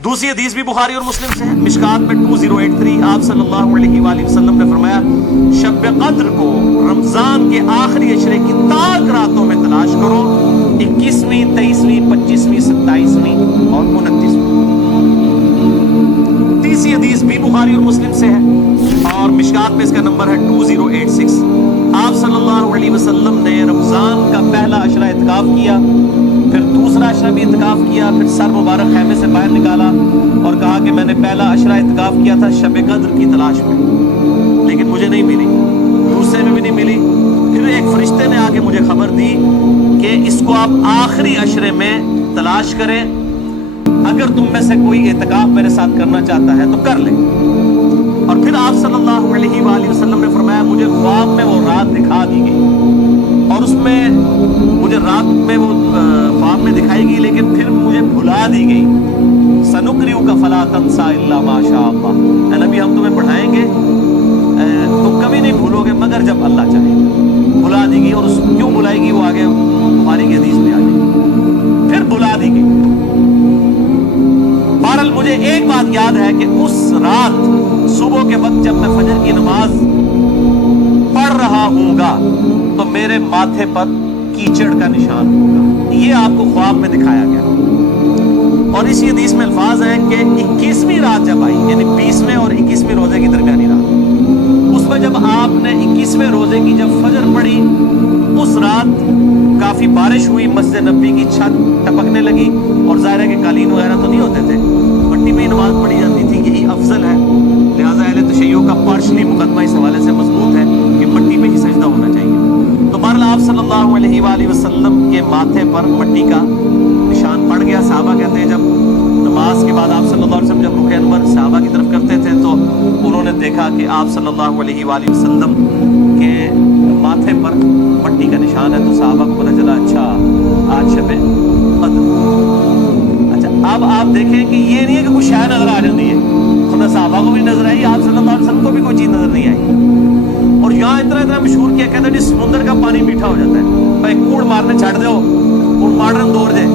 दूसरी हदीस भी बुखारी और मुस्लिम से है, मिशकात में 2083, आप सल्लल्लाहु अलैहि वसल्लम ने फरमाया शब कद्र को रमजान के आखिरी अशरे की ताक रातों में तलाश करो, 21वीं, 23वीं, 25वीं, 27वीं और 29वीं। तीसरी हदीस भी बुखारी और मुस्लिम से है और मिशकात में इसका नंबर है 2086। आप सल्लल्लाहु अलैहि वसल्लम ने रमजान का पहला अशरा इत्काफ किया, फिर दूसरा अशरा भी इत्काफ किया, फिर सर मुबारक खैमे से बाहर निकाला और कहा कि मैंने पहला अशरा इत्काफ किया था शब कद्र की तलाश में, लेकिन मुझे नहीं मिली, दूसरे में भी नहीं मिली। फिर एक फरिश्ते ने आके मुझे खबर दी कि इसको आप आखिरी अशरे में तलाश करें, अगर तुम में से कोई इत्काफ मेरे साथ करना चाहता है तो कर ले। और फिर आप सल्लल्लाहु अलैहि वसल्लम ने फरमाया मुझे ख्वाब में वो रात दिखा दी गई और उसमें मुझे रात में वो ख्वाब में दिखाई गई, लेकिन फिर मुझे भुला दी गई। सनुक्रियु का फला तंसा इल्ला माशा अल्लाह, नबी हम तुम्हें पढ़ाएंगे, तुम कभी नहीं भूलोगे मगर जब अल्लाह चाहेगा। भुला दी गई, और क्यों भुलाएगी वो आगे बुखारी की हदीस में आ जाएगी। फिर भुला दी गई। बहरहाल मुझे एक बात याद है कि उस रात सुबह के वक्त जब मैं फजर की नमाज पढ़ रहा हूँगा तो मेरे माथे पर कीचड़ का निशान होगा। ये आपको ख्वाब में दिखाया गया। और इसी हदीस में अल्फाज हैं कि 21वीं रात जब आई, यानी 20वें और 21वें रोजे की दरमियानी रात, उसमें जब आपने 21वें रोजे की जब फजर पढ़ी, उस रात काफी बारिश हुई, मस्जिद नबी की छत टपकने लगी और ज़ाहिर है कि कालीन वगैरह तो नहीं होते थे, मट्टी में ही नमाज पढ़ी जाती थी, यही अफजल है। लिहाजा अहले तशय्युअ का पार्शली मुकदमा इस हवाले से मजबूत है कि मट्टी में ही सजदा होना चाहिए। तो बहरहाल आप सल्लल्लाहु अलैहि वसल्लम के माथे पर मट्टी का निशान पड़ गया। सहाबा कहते हैं जब नमाज के बाद आप सल्लल्लाहु अलैहि वसल्लम जब रुख अनवर सहाबा की तरफ करते थे तो उन्होंने देखा कि आप सल्लल्लाहु अलैहि वसल्लम के माथे पर मट्टी का निशान है। तो सहाबा को पता चला अच्छा आज शब कद्र। अच्छा, अब आप देखें कि ये नहीं है कि कुछ शय नजर आ जाती है, खुदा सहाबा को भी नजर आई, आप सल्लल्लाहु अलैहि वसल्लम को भी कोई चीज नजर नहीं आई। और यहाँ इतना मशहूर किया, कहते हैं समुद्र का पानी मीठा हो जाता है, भाई कूड़ मारने छड़ दो, कूड़ मारने दौड़ जाए।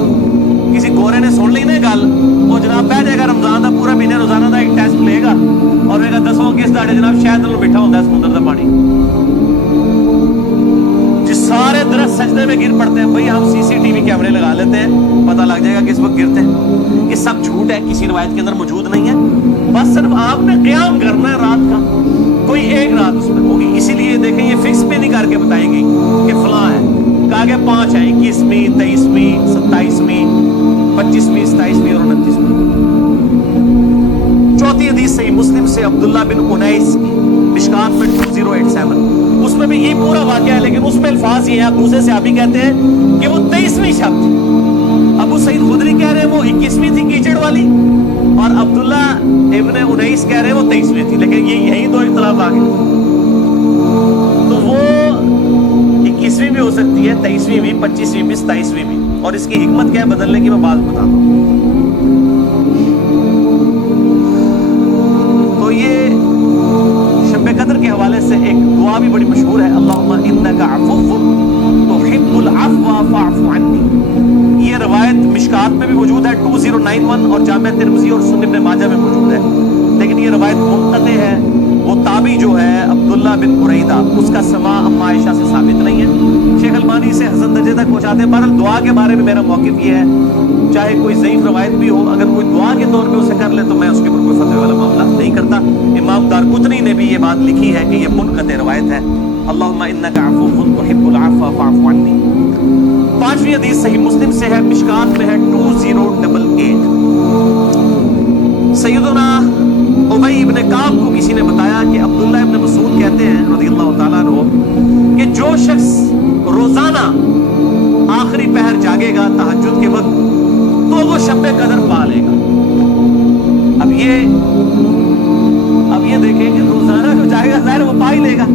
किसी गोरे ने सुन ली ना गल, वो जनाब बह जाएगा रमजान का पूरा महीने रोजाना का एक टेस्ट लेगा और वेगा दसों किस दाड़े जनाब शायद मीठा होता है समुद्र का पानी। जिस सारे दरख्त सजदे में गिर पड़ते हैं, भाई हम CCTV कैमरे लगा लेते हैं, पता लग जाएगा किस वक्त गिरते हैं। ये सब झूठ है, किसी रिवायत के अंदर मौजूद नहीं है। बस सिर्फ आपने क़याम करना है रात का, कोई एक रात उसमें होगी। इसीलिए देखें ये फिक्स भी नहीं करके बताएगी कि फलां है, कहा गया 5 है, 21वीं, 23वीं, 27वीं, 25वीं, 27वीं और 29वीं। चौथी हदीस सही मुस्लिम से अब्दुल्ला बिन उनैस की, मिशकात में 2087, उसमें भी ये पूरा वाक़या है, लेकिन उसमें अल्फाज ये है, दूसरे सहाबी कहते हैं कि वो 23वीं शब थी। अबू सईद खुदरी कह रहे हैं वो 21वीं थी कीचड़ वाली, और अब्दुल्ला इब्ने उनैस कह रहे हैं वो 23वीं थी, लेकिन ये यही दो इख्तिलाफ आ गए। तो वो 21वीं भी हो सकती है, 23वीं भी, 25वीं भी, 27वीं भी। और इसकी हिकमत क्या है बदलने की, मैं बात बताता हूँ। तो ये शब कद्र के हवाले से एक दुआ भी बड़ी मशहूर है, अल्लाहुम्मा इन्नका अफ़ुव्वुन तुहिब्बुल अफ़्व फ़अफ़ु अन्नी। ये रवायत मिशकात में भी मौजूद है 2091 और जामे तिर्मिज़ी और सुनन इब्न माजा में मौजूद है, लेकिन ये रवायत मुनक़ते है। वो ताबी जो है अब्दुल्ला बिन बुरैदा, उसका समा अम्मा आयशा से साबित नहीं है। शेख अलबानी से हसन दर्जे तक पहुँचाते हैं। बहरहाल दुआ के बारे में मेरा मौक़िफ़ ये है, चाहे कोई ज़ईफ़ रवायत भी हो, अगर कोई दुआ के तौर पे उसे कर ले तो मैं उसके ऊपर कोई फतवे वाला मामला नहीं करता। इमाम दारक़ुतनी ने भी ये बात लिखी है कि ये मुनक़ते रवायत है, अल्लाहुम्मा इन्नका अफ़ुव्वुन तुहिब्बुल अफ़्व फ़अफ़ु अन्नी। 5वीं हदीस सही मुस्लिम से है, मिशकात में है 2088। सैयदना उबई इब्न काब को किसी ने बताया कि अब्दुल्ला इब्न मसूद कहते हैं रज़ियल्लाहु ताला अन्हु कि जो शख्स रोजाना आखिरी पहर जागेगा तहज्जुद के वक्त तो वो शब कद्र पा लेगा। अब ये देखें कि रोजाना जो जाएगा ज़ाहिर वो पा ही लेगा।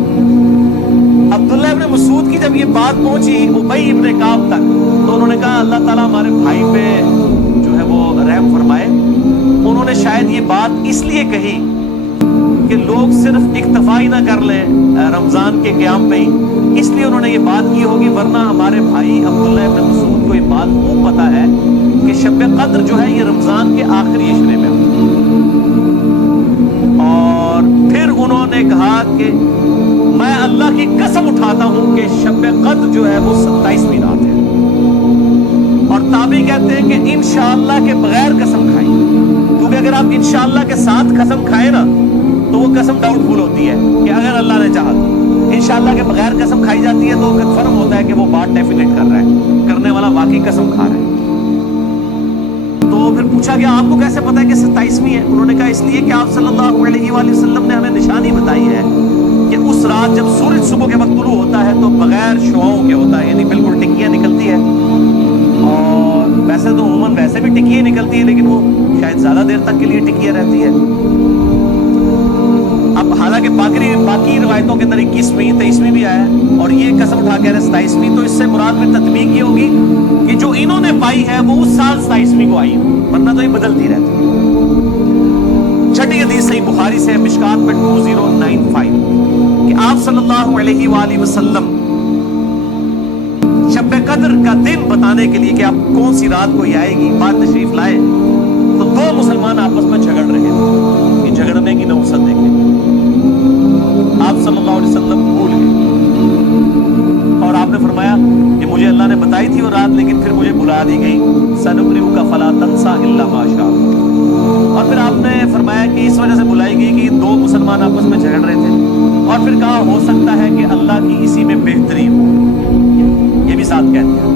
अब्दुल्ला इब्न मसूद की जब ये बात पहुंची उबई इब्न काब तक, तो उन्होंने कहा अल्लाह ताला हमारे भाई पे जो है वो रहम फरमाए। उन्होंने शायद ये बात इसलिए कही कि लोग सिर्फ इक्तफा ही ना कर लें रमजान के क़याम पे ही, इसलिए उन्होंने ये बात की होगी, वरना हमारे भाई अब्दुल्ला इब्न मसूद को ये बात खूब पता है कि کہ شب قدر جو ہے یہ رمضان کے آخری عشرے میں ہوتی ہے. اور پھر انہوں نے کہا کہ میں اللہ کی قسم اٹھاتا ہوں کہ شب قدر جو ہے وہ 27ویں رات ہے. اور تابعی کہتے ہیں کہ انشاءاللہ کے بغیر قسم کھائیں، کیونکہ اگر آپ انشاءاللہ کے ساتھ قسم کھائیں نا تو وہ قسم ڈاؤٹ فل ہوتی ہے کہ اگر اللہ نے چاہا تو. انشاءاللہ کے بغیر قسم کھائی جاتی ہے تو کنفرم ہوتا ہے کہ وہ بات ڈیفینیٹ کر رہا ہے، کرنے والا واقعی قسم کھا رہا ہے. تو پھر پوچھا گیا آپ کو کیسے پتا ہے کہ 27ویں ہے؟ انہوں نے کہا اس لیے کہ آپ صلی اللہ علیہ وآلہ وسلم نے ہمیں نشانی بتائی ہے کہ اس رات جب سورج صبح کے وقت طلوع ہوتا ہے تو بغیر شعاؤں کے ہوتا ہے، یعنی بالکل ٹکیاں نکلتی ہے. اور ویسے تو عموماً ویسے بھی ٹکیاں نکلتی ہے لیکن وہ شاید زیادہ دیر تک کے لیے ٹکیاں رہتی ہے. اب حالانکہ باقی روایتوں کے اندر 21ویں 23ویں بھی آیا ہے اور یہ قسم اٹھا کے 27ویں، تو اس سے مراد میں تطبیق یہ ہوگی کہ جو انہوں نے پائی ہے وہ اس سال 27ویں کو آئی ہو، ورنہ تو یہ بدلتی رہتی ہے. چھٹی حدیث صحیح بخاری سے مشکات میں 2095 کہ آپ صلی اللہ علیہ وآلہ وسلم شب قدر کا دن بتانے کے لیے کہ آپ کون سی رات کو یہ آئے گی بات تشریف لائے تو دو مسلمان آپس میں جھگڑ رہے تھے. یہ جھگڑنے کی نوسط دیکھیں، آپ صلی اللہ علیہ وسلم بھول گئے اور آپ نے فرمایا کہ مجھے اللہ نے بتائی تھی وہ رات لیکن پھر مجھے بلا دی گئی، سنقرئک فلا تنسى الا ما شاء اللہ. اور پھر آپ نے فرمایا کہ اس وجہ سے بلائی گئی کہ دو مسلمان آپس میں جھگڑ رہے تھے اور پھر کہا ہو سکتا ہے کہ اللہ کی اسی میں بہتری ہو. یہ بھی ساتھ کہہ دیا،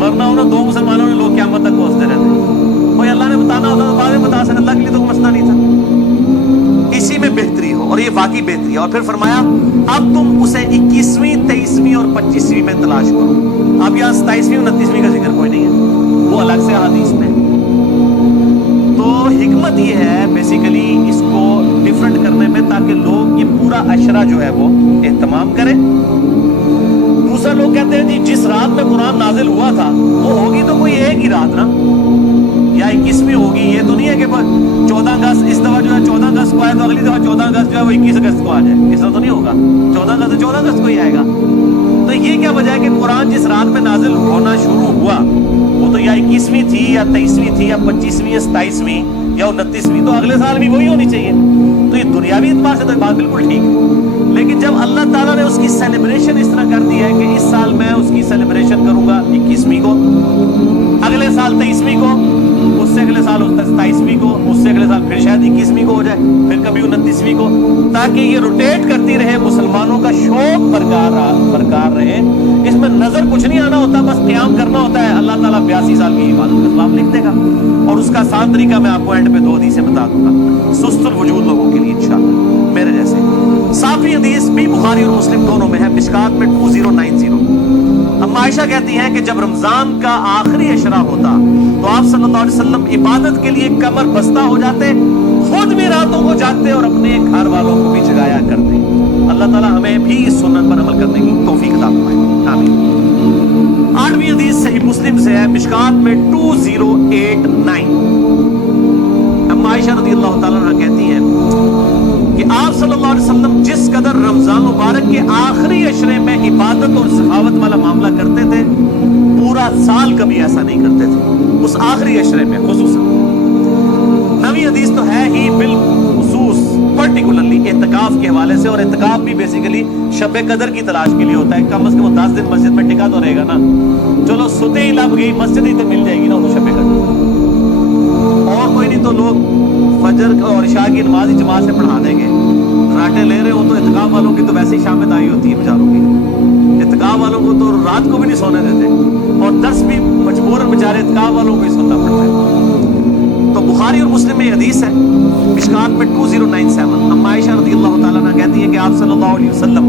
ورنہ انہوں دو مسلمانوں نے لوگ قیامت تک پہنچتے رہتے. کوئی اللہ نے بتانا ہوتا تو بعد میں بتا سکتے، اللہ کے لیے تو کوئی مسئلہ نہیں تھا، اسی میں بہتری ہو. اور یہ واقعی بہتری ہے. اور پھر فرمایا اب تم اسے 21ویں 23ویں اور 25ویں میں تلاش کرو. اب یہاں 27ویں 29ویں کا ذکر کوئی نہیں ہے، وہ الگ سے حدیث میں. تو حکمت یہ ہے بیسیکلی اس کو ڈیفرنٹ کرنے میں تاکہ لوگ یہ پورا عشرہ جو ہے وہ اہتمام کریں. دوسرا لوگ کہتے ہیں جی جس رات میں قرآن نازل ہوا تھا وہ ہوگی تو کوئی ایک ہی رات نا، یا 21ویں ہوگی. یہ تو نہیں ہے کہ 14 اگست اس دفعہ جو ہے 14 اگست کو آئے تو اگلی دفعہ 14 اگست جو ہے وہ 21 اگست کو آ جائے، اس طرح تو نہیں ہوگا. 14 اگست 14 اگست کو ہی آئے گا. تو یہ کیا وجہ ہے کہ قرآن جس رات میں نازل ہونا شروع ہوا وہ تو یا 21ویں تھی یا 23ویں تھی یا 25ویں یا 27ویں یا 29ویں، تو اگلے سال بھی وہی ہونی چاہیے. تو یہ دنیاوی اعتبار سے تو بات بالکل ٹھیک ہے. لیکن جب اللہ تعالیٰ نے اس کی سیلیبریشن اس طرح کر دی ہے کہ اس سال میں اس کی سیلیبریشن کروں گا 21ویں کو، اگلے سال 23ویں کو، اس سے اگلے سال 27ویں کو، اس سے اگلے سال پھر شاید 21ویں کو ہو جائے، پھر کبھی 29ویں کو، تاکہ یہ روٹیٹ کرتی رہے، مسلمانوں کا شوق برقرار رہے. اس میں نظر کچھ نہیں آنا ہوتا، بس قیام کرنا ہوتا ہے. اللہ تعالیٰ 82 سال کی عبادت کا ثواب لکھ دے گا. اور اس کا آسان طریقہ میں آپ کو اینڈ پہ 2 حدیثیں بتا دوں گا سست الوجود لوگوں کے لیے انشاءاللہ میرے جیسے. 7ویں حدیث بھی بخاری اور مسلم دونوں میں ہے، مشکات میں 2090. اما عائشہ کہتی ہیں کہ جب رمضان کا آخری عشرہ ہوتا تو آپ صلی اللہ علیہ وسلم عبادت کے لیے کمر بستہ ہو جاتے، خود بھی راتوں کو جاگتے اور اپنے گھر والوں کو بھی جگایا کرتے. اللہ تعالی ہمیں بھی اس سنت پر عمل کرنے کی توفیق عطا فرمائے، آمین. 8ویں حدیث صحیح مسلم سے ہے، مشکات میں 2089. اما عائشہ رضی اللہ تعالیٰ عنہ کہتی ہیں کہ آپ صلی اللہ علیہ وسلم جس قدر رمضان مبارک کے آخری عشرے میں عبادت اور سخاوت والا معاملہ کرتے تھے پورا سال کبھی ایسا نہیں کرتے تھے، اس آخری عشرے میں خصوصاً. 9ویں حدیث تو ہے ہی بالخصوص پرٹیکولرلی اعتکاف کے حوالے سے، اور اعتکاف بھی بیسیکلی شب قدر کی تلاش کے لیے ہوتا ہے. کم از کم 10 دن مسجد میں ٹکا تو رہے گا نا. چلو ستے ہی لب گئی مسجد ہی تو مل جائے گی نا انہوں شب قدر، اور کوئی نہیں تو لوگ فجر اور عشاء کی نماز جماعت سے پڑھا دیں گے. راٹے لے رہے ہو تو اعتکاف والوں کی تو ویسے ہی شامت آئی ہوتی ہے بیچاروں کی. اعتکاف والوں کو تو رات کو بھی نہیں سونے دیتے اور درس بھی مجبوراً بیچارے اعتکاف والوں کو ہی سننا پڑتا ہے. تو بخاری اور مسلم میں یہ حدیث ہے، مشکات میں 2097. اما عائشہ رضی اللہ تعالیٰ عنہ کہتی ہے کہ آپ صلی اللہ علیہ وسلم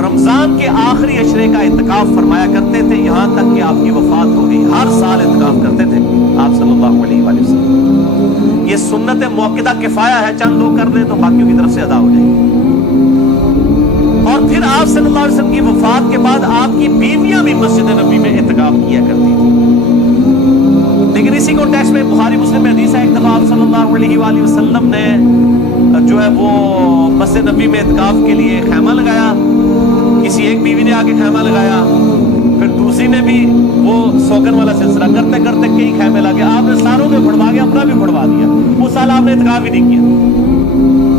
رمضان کے آخری عشرے کا اعتکاف فرمایا کرتے تھے یہاں تک کہ آپ کی وفات ہو گئی. ہر سال اعتکاف کرتے تھے آپ صلی اللہ علیہ وآلہ وسلم. یہ سنت موقدہ کفایہ ہے، چند لوگ کر لیں تو باقیوں کی طرف سے ادا ہو جائے گی. اور پھر آپ صلی اللہ علیہ وسلم کی وفات کے بعد آپ کی بیویاں بھی مسجد نبی میں اعتکاف کیا کرتی تھی. لیکن اسی کانٹیکسٹ میں بخاری مسلم میں حدیث ہے، ایک دفعہ آپ صلی اللہ علیہ وآلہ وسلم نے جو ہے وہ مسجد نبی میں اعتکاف کے لیے خیمہ لگایا. کسی ایک بیوی نے آ کے خیمہ لگایا، پھر دوسری نے بھی وہ سوگن والا سلسلہ کرتے کرتے کئی ही खैमे लगे, आपने सारों में बढ़वा के अपना भी बढ़वा दिया। उस साल आपने इत्काफ ही नहीं किया।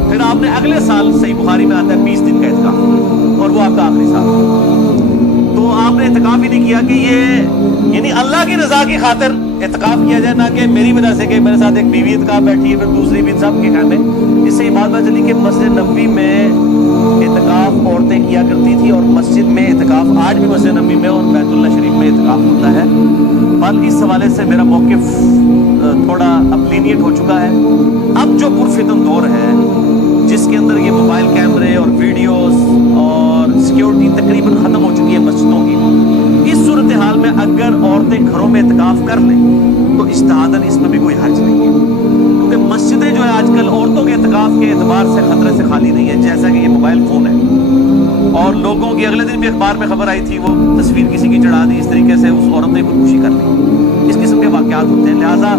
फिर आपने अगले साल, सही बुखारी में आता है 20 दिन का इत्काफ, और वो आपका आखिरी साल, तो आपने इत्काफ ही नहीं किया कि ये यानी अल्लाह की रजा की खातिर इत्काफ किया जाए, ना कि मेरी वजह से कि मेरे साथ एक बीवी इत्काफ बैठी है, फिर दूसरी भी सब के खैमे। इससे ये बात पता चली कि मस्जिद नबवी में इत्काफ औरतें किया करती थी, और मस्जिद में इत्काफ आज भी मस्जिद नबवी में और बैतुल्लाह शरीफ में इत्काफ होता है। बल इस हवाले से मेरा मौक़िफ़ थोड़ा अब लीनियट हो चुका है। अब जो पुरफितन दौर है जिसके अंदर ये मोबाइल कैमरे और वीडियोस और सिक्योरिटी तकरीबन ख़त्म हो चुकी है मस्जिदों की, इस सूरत हाल में अगर औरतें घरों में इत्काफ कर लें तो इज्तिहादन इसमें भी कोई हर्ज नहीं है, क्योंकि मस्जिदें जो है आजकल औरतों के इत्काफ के एतबार से खतरे से खाली नहीं है। जैसा कि ये मोबाइल फ़ोन है, और लोगों की अगले दिन भी अखबार में खबर आई थी, वो तस्वीर किसी की चढ़ा दी, इस तरीके से उस औरत ने खुदकुशी कर ली। इस किस्म के वाक़यात होते हैं, लिहाजा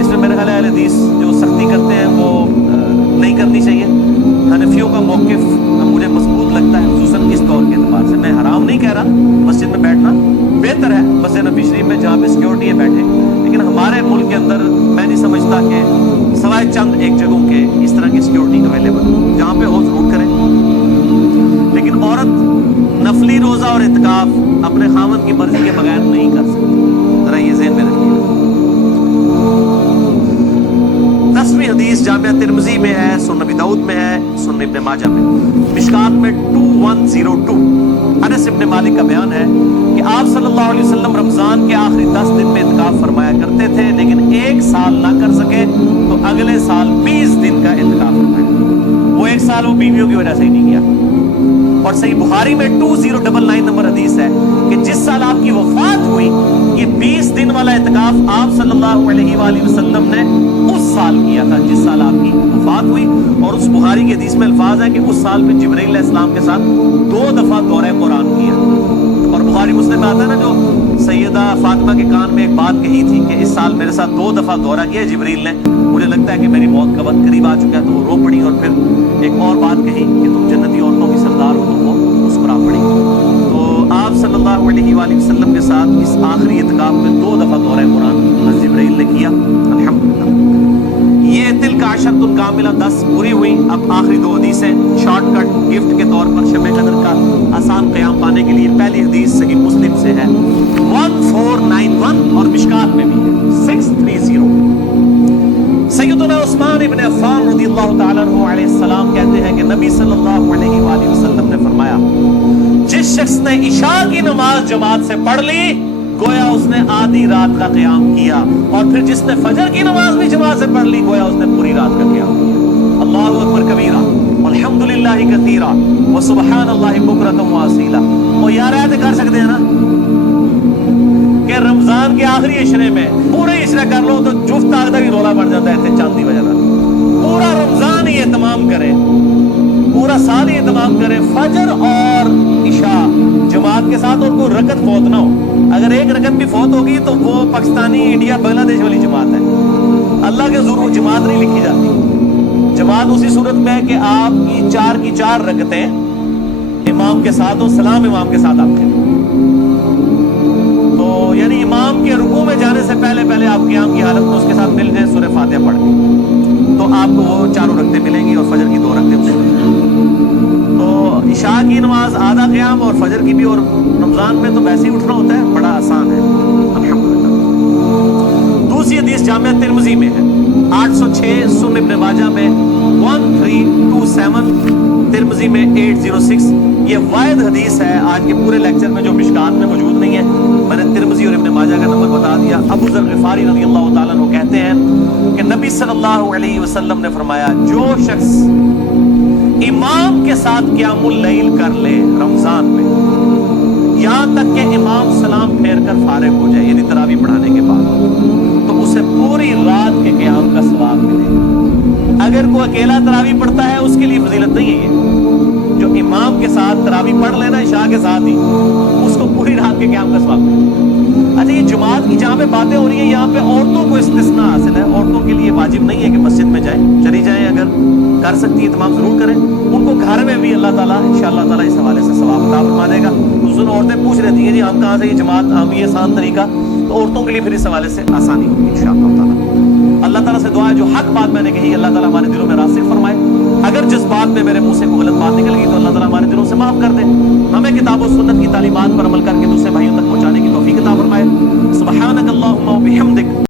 इसमें मेरे ख्याल अहले हदीस जो सख्ती करते हैं वो नहीं करनी चाहिए। हनफियों का मौक़िफ़ मुझे मजबूत लगता है, खुसूसन इस दौर के एतबार से। मैं हराम नहीं कह रहा, मस्जिद में बैठना बेहतर है, मस्जिद नबी शरीफ में जहाँ पे सिक्योरिटी है बैठे, लेकिन हमारे मुल्क के अंदर मैं नहीं समझता कि सवाए चंद एक जगहों के इस तरह की सिक्योरिटी अवेलेबल, जहाँ पे हो ज़रूर करें। लेकिन औरत नफली रोज़ा और इत्काफ अपने खामद की मर्जी के बगैर नहीं कर सकती, ज़रा ये ज़हन में रखिएगा। 10वीं हदीस जामिया तिरमिज़ी में है, सुनन नबी दाऊद में है, सुनन इब्न माजा में, मिशकात में 2102 अनस इब्न मालिक का बयान है कि आप सल्लल्लाहु अलैहि वसल्लम रमज़ान के आखिरी 10 दिन में इत्काफ फरमाया करते थे, लेकिन एक साल ना कर सके तो अगले साल 20 दिन का इत्काफ फरमाया। वो एक साल वो बीवियों की वजह से ही नहीं किया। और सही बुखारी में 2099 नंबर हदीस है कि जिस साल आपकी वफात हुई, ये 20 दिन वाला इत्काफ आप सल्लल्लाहु अलैहि वसल्लम ने उस साल किया था जिस साल आपकी वफात हुई। और उस बुखारी की हदीस में अल्फाज है कि उस साल में जिब्रील अलैहिस्सलाम के साथ 2 दफा दौरे कुरान किया। और बुखारी मुस्लिम में आता है ना, जो सैयदा फातिमा के कान में एक बात कही थी कि इस साल मेरे साथ 2 दफा दौरा किया जिब्रील ने, मुझे लगता है कि मेरी मौत का वक्त करीब आ चुका है, तो वो रो पड़ी। और फिर एक और बात कही कि तुम जन्नती औरतों की सरदार हो, तो वो मुस्कुरा पड़ी। तो आप सल्लल्लाहु अलैहि वसल्लम के साथ इस आखिरी इत्काफ में 2 दफा दौरा कुरान जिब्रील ने किया। अल्हम्दुलिल्लाह, ये तिल का अशरतुल कामिला 10 पूरी हुई। अब आखिरी 2 हदीसें शॉर्टकट गिफ्ट के तौर पर शब कदर का आसान क़याम पाने के लिए। पहली हदीस सही मुस्लिम से है 1491 और मिशकात में भी है 630। सैयदना उस्मान इब्न अफ़्फ़ान रज़ियल्लाहु ताला अन्हु अलैहिस्सलाम कहते हैं कि नबी सल्लल्लाहु अलैहि वसल्लम ने फरमाया, जिस शख्स ने इशा की नमाज जमात से पढ़ ली गोया उसने आधी रात का क़याम किया, और फिर जिसने फजर की नमाज भी जमात से पढ़ ली गोया उसने पूरी रात का क़याम किया। अल्लाहु अकबर कबीरा वल्हम्दुलिल्लाहि कसीरा व सुब्हानल्लाहि बुकरतम व असीला। और यार ऐसे कर सकते हैं ना कि रमजान के आखिरी इशरे में पूरे इशरे कर लो तो जुफ्त आगदा भी रोला बढ़ जाता है चांदी वजह। पूरा रमजान ही एहतमाम करें, पूरा साल ही एहतमाम करें, फजर और इशा जमात के साथ, और कोई रकत फौत ना हो। अगर एक रकत भी फौत होगी तो वो पाकिस्तानी, इंडिया, बांग्लादेश वाली जमात है। अल्लाह के ज़ुरूर जमात नहीं लिखी जाती। जमात उसी सूरत में है कि आपकी 4 की 4 रकतें इमाम के साथ और सलाम इमाम के साथ आप करें। तो यानी इमाम के रुकू में जाने से पहले पहले आप क़याम की हालत में उसके साथ मिल जाए सूरह फातिहा पढ़ के, तो आपको वो 4 रकतें मिलेंगी और फजर की 2 रकतें मिलेंगी। तो इशा की नमाज आधा क़याम और फजर की भी, और रमज़ान में तो वैसे ही उठना होता है, बड़ा आसान है अल्हम्दुलिल्लाह। दूसरी हदीस जामिया तिरमिज़ी में है 806, सुनन इब्न माजा में 1327, तिरमिज़ी में 806। ये वाहिद हदीस है आज के पूरे लेक्चर में जो मिशकात में मौजूद नहीं है। मैंने तिरमिज़ी और इब्न माजा का नंबर बता दिया। अबू ज़र ग़िफ़ारी रज़ियल्लाहु ताला अन्हु कहते हैं कि नबी सल्लल्लाहु अलैहि वसल्लम ने फरमाया, जो शख्स इमाम के साथ क़यामुल लैल कर ले रमज़ान में, यहाँ तक कि इमाम सलाम फेर कर फारिग हो जाए, यानी तरावी पढ़ाने के बाद, तो उसे पूरी रात के क़याम का सवाब मिलेगा। अगर कोई अकेला तरावी पढ़ता है उसके लिए फजीलत नहीं है ये। जो इमाम के साथ तरावी पढ़ लेना इशा के साथ ही, उसको पूरी रात के क़याम का सवाब मिलेगा। अच्छा, ये जमात की जहाँ पे बातें हो रही है यहाँ पे औरतों को इस्तिस्ना हासिल है, औरतों के लिए واجب نہیں ہے کہ مسجد میں جائیں، چلی جائیں، اگر کر سکتی ہے تمام ضرور کریں. ان کو گھر میں بھی اللہ تعالیٰ انشاءاللہ تعالیٰ اس حوالے سے ثواب عطا فرما دے گا. اس دن عورتیں پوچھ رہتی ہیں جی ہم کہاں سے یہ جماعت، ہم یہ آسان طریقہ، تو عورتوں کے لیے پھر اس حوالے سے آسانی ہوگی انشاءاللہ تعالیٰ. اللہ تعالیٰ سے دعا ہے جو حق بات میں نے کہی اللہ تعالیٰ ہمارے دلوں میں راسخ فرمائے. اگر جس بات میں میرے منہ سے کوئی غلط بات نکل گئی تو اللہ تعالیٰ ہمارے دلوں سے معاف کر دے. ہمیں کتاب و سنت کی تعلیمات پر عمل کر کے دوسرے بھائیوں تک پہنچانے کی توفیق عطا فرمائے. سبحانک اللہم و بحمدک